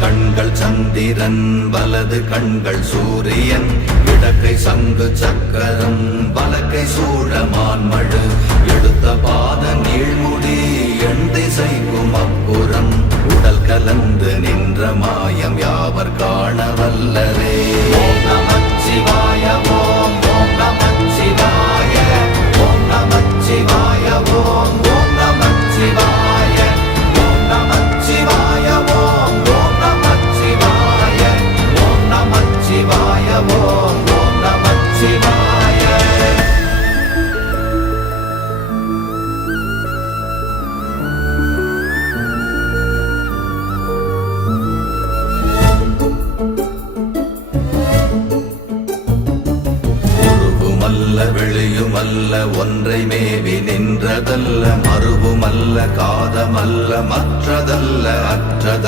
கண்கள் சந்திரன் வலது கண்கள் சூரியன் இடக்கை சங்கு சக்கரம் வலக்கை சூழமான்மழு எடுத்த பாத நீழ்முடி எண் திசைக்கும் அப்புறம் உடல் கலந்து நின்ற மாயம் யாவர் காண வல்லரே. ஓம் நமச்சிவாய ஓம் ஓம் நமச்சிவாய ஓம் நமச்சிவாய ஓம் ஓம் நமச்சிவாய ஓம் நமச்சிவாய ஓம் ஓம் நமச்சிவாய ஓம் நமச்சிவாய ஓம் ஓம் நமச்சிவாய. வெளியுமல்ல ஒன்றை மேவி நின்றதல்ல மறுவுமல்ல காதமல்ல மற்றதல்ல அற்றதல்ல